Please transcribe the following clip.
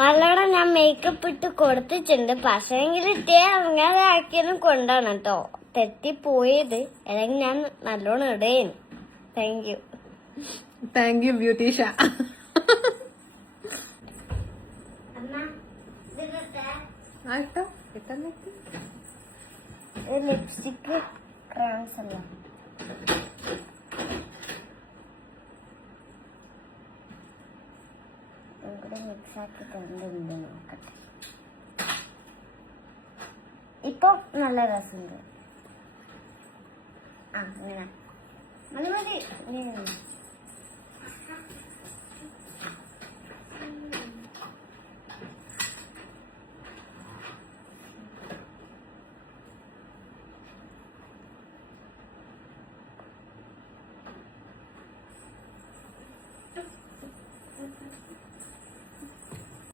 നല്ലോണം ഞാൻ മേക്കപ്പ് ഇട്ട് കൊടുത്തിട്ടുണ്ട്. പക്ഷേങ്കിൽ ഇട്ടേ ഇറങ്ങാതെ ആക്കിയതും കൊണ്ടാണ് കേട്ടോ തെറ്റിപ്പോയത്. അല്ലെങ്കിൽ ഞാൻ നല്ലോണം ഇടേന്. Thank you ബ്യൂട്ടീഷ. ആട്ടോ ലിപ്സ്റ്റിക് ക്രയോൺസ് അല്ല. മിക്സ് ആക്കിയിട്ടുണ്ട് നോക്കട്ടെ. ഇപ്പൊ നല്ല രസമുണ്ട്. അങ്ങനെ മതി മതി.